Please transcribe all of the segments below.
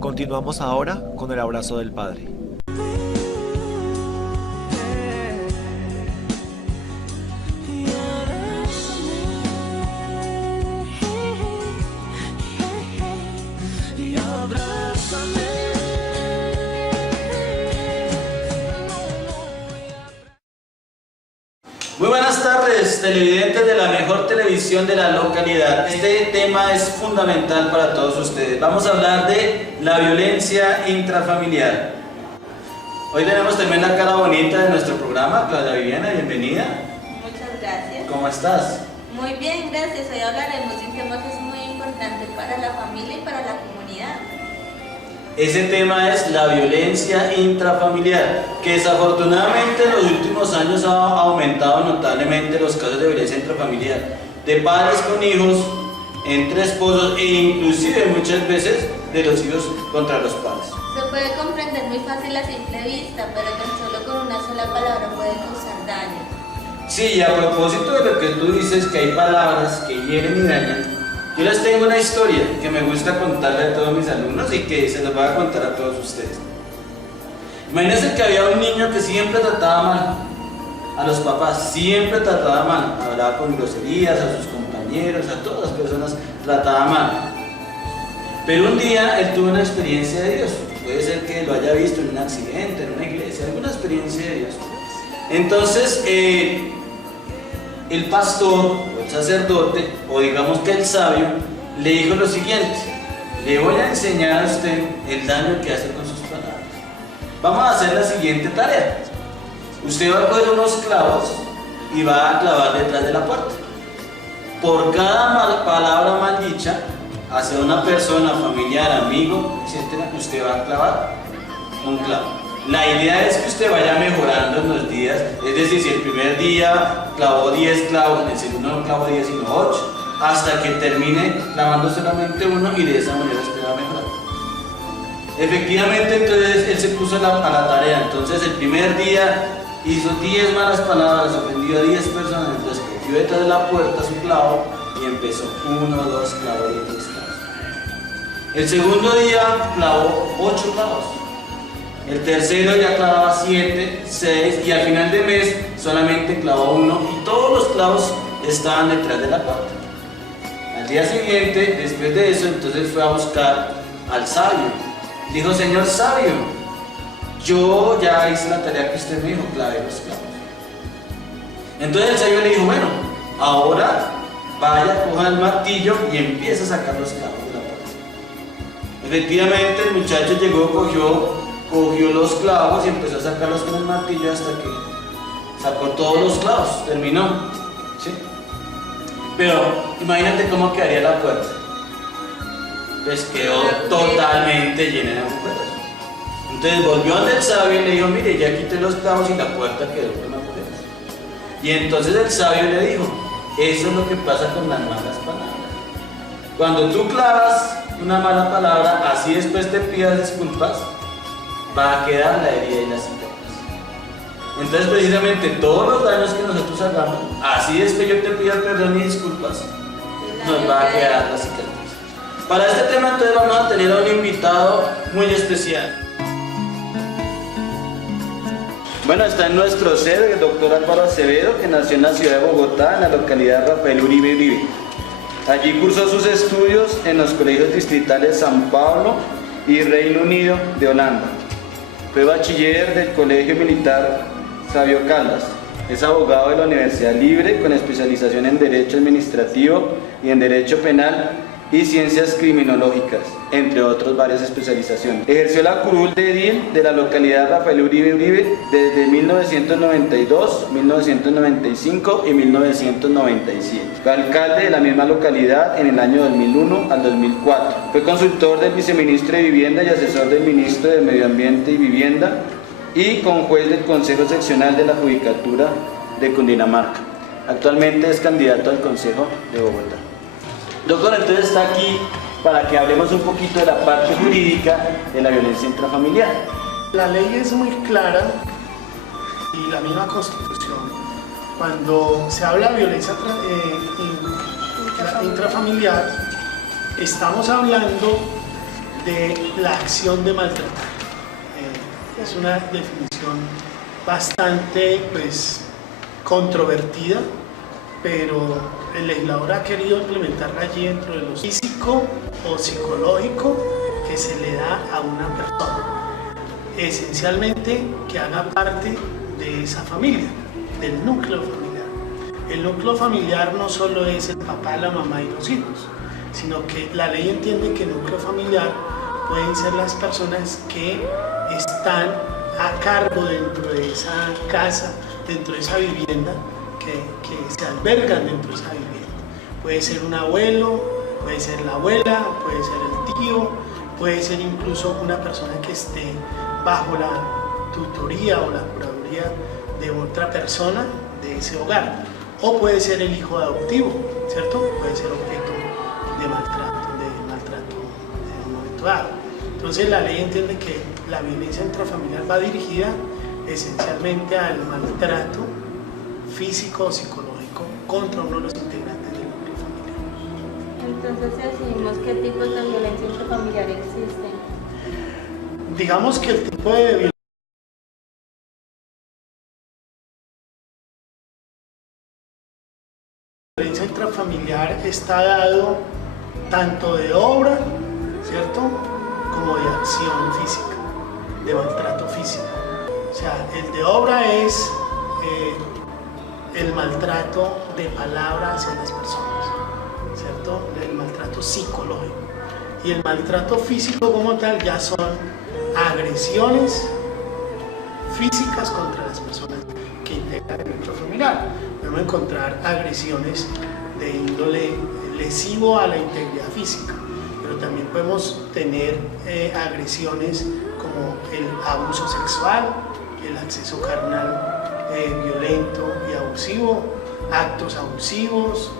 Continuamos ahora con el abrazo del Padre. Muy buenas tardes, televidentes de la mejor televisión de la localidad. Este tema es fundamental para todos ustedes. Vamos a hablar de la violencia intrafamiliar. Hoy tenemos también la cara bonita de nuestro programa, Claudia Viviana, bienvenida. Muchas gracias. ¿Cómo estás? Muy bien, gracias. Hoy hablaremos de un tema que es muy importante para la familia y para la comunidad. Ese tema es la violencia intrafamiliar, que desafortunadamente en los últimos años ha aumentado notablemente los casos de violencia intrafamiliar, de padres con hijos, entre esposos e inclusive muchas veces de los hijos contra los padres. Se puede comprender muy fácil a simple vista, pero tan solo con una sola palabra puede causar daño. Sí, y a propósito de lo que tú dices, que hay palabras que hieren y dañan, yo les tengo una historia que me gusta contarle a todos mis alumnos y que se los voy a contar a todos ustedes. Imagínense que había un niño que siempre trataba mal a los papás, siempre trataba mal, hablaba con groserías a sus compañeros, a todas las personas, trataba mal. Pero un día él tuvo una experiencia de Dios, puede ser que lo haya visto en un accidente, en una iglesia, alguna experiencia de Dios. Entonces, el pastor o el sacerdote, o digamos que el sabio, le dijo lo siguiente: le voy a enseñar a usted el daño que hace con sus palabras. Vamos a hacer la siguiente tarea. Usted va a coger unos clavos y va a clavar detrás de la puerta. Por cada palabra mal dicha hacia una persona, familiar, amigo, etc., usted va a clavar un clavo. La idea es que usted vaya mejorando en los días, es decir, si el primer día clavó 10 clavos, en el segundo no clavó 10 sino 8, hasta que termine clavando solamente uno, y de esa manera usted va a mejorar. Efectivamente, entonces él se puso a la tarea. Entonces el primer día hizo 10 malas palabras, ofendió a 10 personas, entonces cogió detrás de la puerta su clavo y empezó 1, 2 clavos y 10 clavos. El segundo día clavó 8 clavos. El tercero ya clavaba 7, 6 y al final de mes solamente clavó 1 y todos los clavos estaban detrás de la puerta. Al día siguiente, después de eso, entonces fue a buscar al sabio. Dijo: señor sabio, yo ya hice la tarea que usted me dijo, clavé los clavos. Entonces el sabio le dijo: bueno, ahora vaya, coja el martillo y empieza a sacar los clavos de la puerta. Efectivamente el muchacho llegó, cogió los clavos y empezó a sacarlos con el martillo hasta que sacó todos los clavos, terminó, ¿sí? Pero imagínate cómo quedaría la puerta. Pues quedó totalmente llena de agujeros. Entonces volvió donde el sabio y le dijo: mire, ya quité los clavos y la puerta quedó con agujeros. Y entonces el sabio le dijo: eso es lo que pasa con las malas palabras. Cuando tú clavas una mala palabra, así después te pidas disculpas, va a quedar la herida y la cicatriz. Entonces precisamente todos los daños que nosotros hagamos, así es que yo te pida perdón y disculpas, nos va a quedar la cicatriz. Para este tema entonces vamos a tener a un invitado muy especial. Bueno, está en nuestro ser el doctor Álvaro Acevedo, que nació en la ciudad de Bogotá, en la localidad de Rafael Uribe Uribe. Allí cursó sus estudios en los colegios distritales San Pablo y Reino Unido de Holanda. Fue bachiller del Colegio Militar Sabio Caldas. Es abogado de la Universidad Libre con especialización en Derecho Administrativo y en Derecho Penal y Ciencias Criminológicas, entre otras varias especializaciones. Ejerció la curul de edil de la localidad Rafael Uribe Uribe desde 1992, 1995 y 1997. Fue alcalde de la misma localidad en el año 2001 al 2004. Fue consultor del viceministro de Vivienda y asesor del ministro de Medio Ambiente y Vivienda y conjuez del Consejo Seccional de la Judicatura de Cundinamarca. Actualmente es candidato al Consejo de Bogotá. Doctor, entonces está aquí para que hablemos un poquito de la parte jurídica de la violencia intrafamiliar. La ley es muy clara y la misma Constitución. Cuando se habla de violencia intrafamiliar, estamos hablando de la acción de maltratar. Es una definición bastante pues, controvertida, pero el legislador ha querido implementarla allí dentro de lo físico o psicológico que se le da a una persona. Esencialmente que haga parte de esa familia, del núcleo familiar. El núcleo familiar no solo es el papá, la mamá y los hijos, sino que la ley entiende que el núcleo familiar pueden ser las personas que están a cargo dentro de esa casa, dentro de esa vivienda, que se albergan dentro de esa vivienda. Puede ser un abuelo, puede ser la abuela, puede ser el tío, puede ser incluso una persona que esté bajo la tutoría o la curaduría de otra persona de ese hogar. O puede ser el hijo adoptivo, ¿cierto? Puede ser objeto de maltrato en un momento dado. Entonces la ley entiende que la violencia intrafamiliar va dirigida esencialmente al maltrato físico o psicológico contra uno de los integrantes del núcleo familiar. Entonces, si decidimos qué tipos de violencia intrafamiliar existen. Digamos que el tipo de violencia intrafamiliar está dado tanto de obra, ¿cierto?, como de acción física, de maltrato físico. O sea, el de obra es el maltrato de palabra hacia las personas, ¿cierto?, el maltrato psicológico. Y el maltrato físico como tal ya son agresiones físicas contra las personas que integran el núcleo familiar. Podemos encontrar agresiones de índole lesivo a la integridad física, pero también podemos tener agresiones como el abuso sexual, el acceso carnal violento y abusivo, actos abusivos,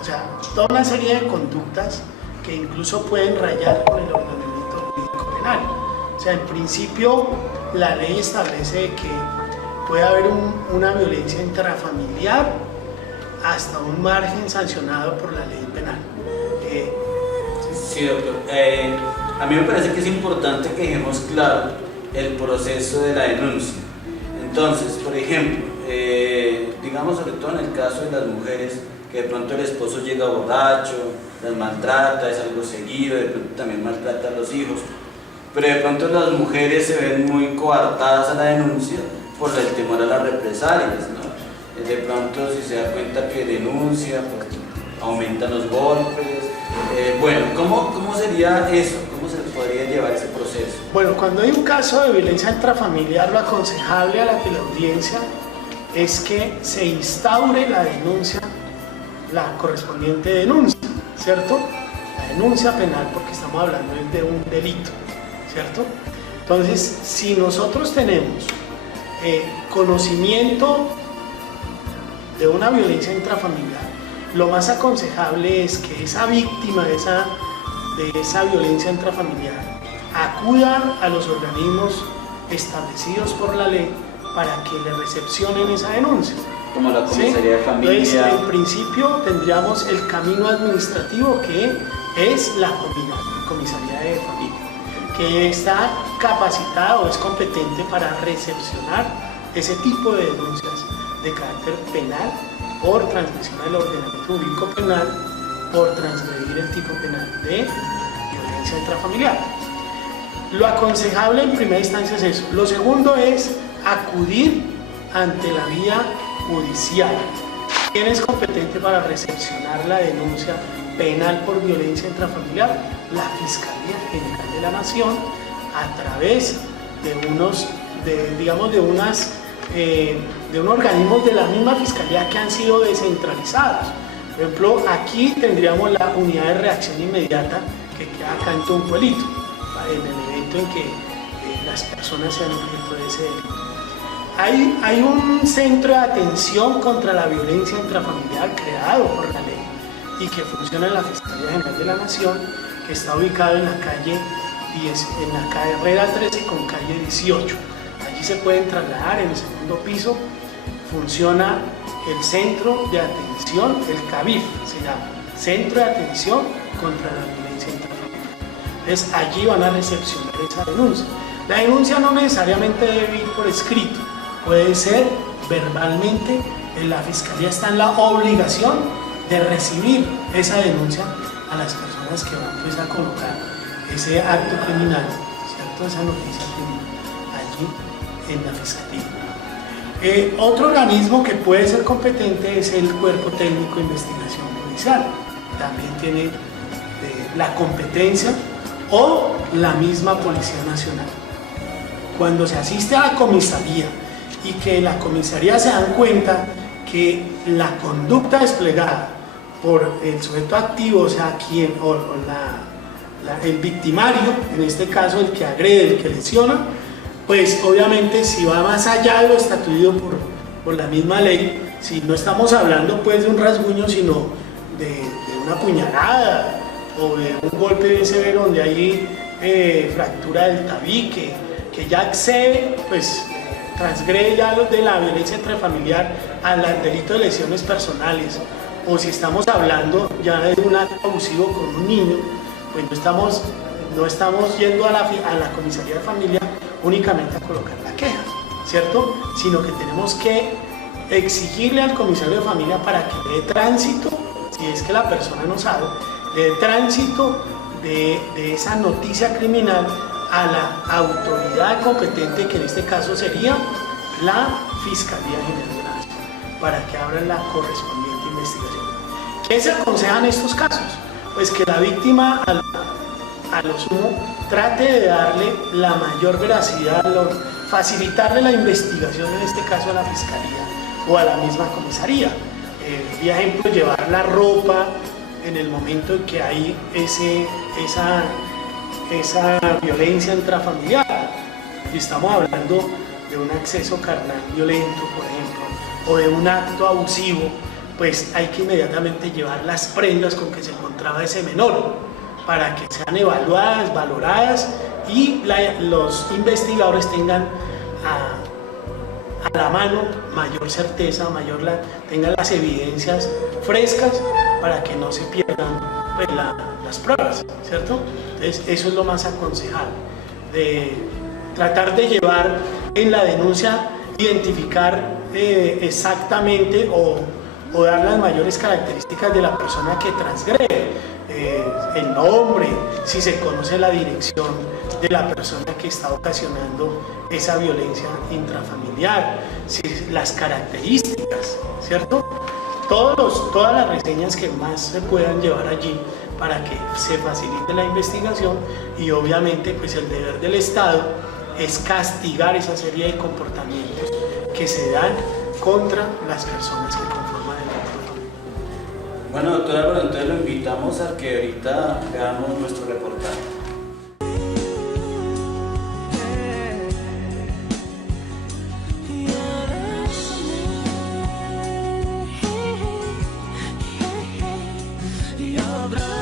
o sea, toda una serie de conductas que incluso pueden rayar con el ordenamiento jurídico penal. O sea, en principio la ley establece que puede haber una violencia intrafamiliar hasta un margen sancionado por la ley penal. Sí, doctor. A mí me parece que es importante que dejemos claro el proceso de la denuncia. Entonces, por ejemplo, digamos sobre todo en el caso de las mujeres, que de pronto el esposo llega borracho, las maltrata, es algo seguido, de pronto también maltrata a los hijos, pero de pronto las mujeres se ven muy coartadas a la denuncia por el temor a las represalias, ¿no? De pronto si se da cuenta que denuncia, pues aumentan los golpes. Bueno, ¿cómo sería eso? ¿Cómo se podría llevar ese proceso? Bueno, cuando hay un caso de violencia intrafamiliar, lo aconsejable a la teleaudiencia es que se instaure la denuncia, la correspondiente denuncia, ¿cierto? La denuncia penal, porque estamos hablando de un delito, ¿cierto? Entonces, si nosotros tenemos conocimiento de una violencia intrafamiliar, lo más aconsejable es que esa víctima de esa violencia intrafamiliar acuda a los organismos establecidos por la ley para que le recepcionen esa denuncia. Como la comisaría de familia. Entonces, en principio tendríamos el camino administrativo, que es la comisaría de familia, que está capacitada o es competente para recepcionar ese tipo de denuncias de carácter penal por transgresión del ordenamiento jurídico penal, por transgredir el tipo penal de violencia intrafamiliar. Lo aconsejable en primera instancia es eso. Lo segundo es acudir ante la vía judicial. ¿Quién es competente para recepcionar la denuncia penal por violencia intrafamiliar? La Fiscalía General de la Nación, a través de unos organismos de la misma Fiscalía que han sido descentralizados. Por ejemplo, aquí tendríamos la unidad de reacción inmediata que queda acá en Tunjuelito, en el evento en que las personas sean objeto de ese delito. Hay un centro de atención contra la violencia intrafamiliar creado por la ley y que funciona en la Fiscalía General de la Nación, que está ubicado en la calle Herrera 13 con calle 18. Allí se pueden trasladar. En el segundo piso funciona el centro de atención, el CAVIF se llama, Centro de Atención contra la Violencia Intrafamiliar. Entonces allí van a recepcionar esa denuncia. La denuncia no necesariamente debe ir por escrito, puede ser verbalmente. La Fiscalía está en la obligación de recibir esa denuncia a las personas que van pues, a colocar ese acto criminal, ¿cierto? Esa noticia criminal allí en la Fiscalía. Otro organismo que puede ser competente es el Cuerpo Técnico de Investigación Judicial. También tiene la competencia, o la misma Policía Nacional. Cuando se asiste a la comisaría y que en la comisaría se dan cuenta que la conducta desplegada por el sujeto activo, o sea, el victimario, en este caso el que agrede, el que lesiona, pues obviamente si va más allá de lo estatuido por la misma ley, si no estamos hablando pues de un rasguño, sino de una puñalada o de un golpe bien severo donde hay fractura del tabique, que ya excede, pues transgrede ya los de la violencia intrafamiliar al delito de lesiones personales, o si estamos hablando ya de un acto abusivo con un niño, pues no estamos yendo a la comisaría de familia únicamente a colocar la queja, ¿cierto? Sino que tenemos que exigirle al comisario de familia para que dé tránsito, si es que la persona no sabe, de tránsito de esa noticia criminal a la autoridad competente, que en este caso sería la Fiscalía General de la Nación, para que abran la correspondiente investigación. ¿Qué se aconseja en estos casos? Pues que la víctima a lo sumo trate de darle la mayor veracidad, facilitarle la investigación, en este caso a la Fiscalía o a la misma comisaría. Por ejemplo, llevar la ropa en el momento en que hay esa violencia intrafamiliar. Y estamos hablando de un acceso carnal violento, por ejemplo, o de un acto abusivo, pues hay que inmediatamente llevar las prendas con que se encontraba ese menor para que sean evaluadas, valoradas y los investigadores tengan a la mano mayor certeza, tengan las evidencias frescas para que no se pierdan pues, las pruebas, ¿cierto? Entonces eso es lo más aconsejable, de tratar de llevar en la denuncia, identificar exactamente o dar las mayores características de la persona que transgrede, el nombre, si se conoce la dirección de la persona que está ocasionando esa violencia intrafamiliar, las características, ¿cierto? Todas las reseñas que más se puedan llevar allí para que se facilite la investigación, y obviamente pues el deber del Estado es castigar esa serie de comportamientos que se dan contra las personas que conforman el grupo. Bueno, doctor Álvaro, entonces lo invitamos a que ahorita veamos nuestro reportaje. Y habrá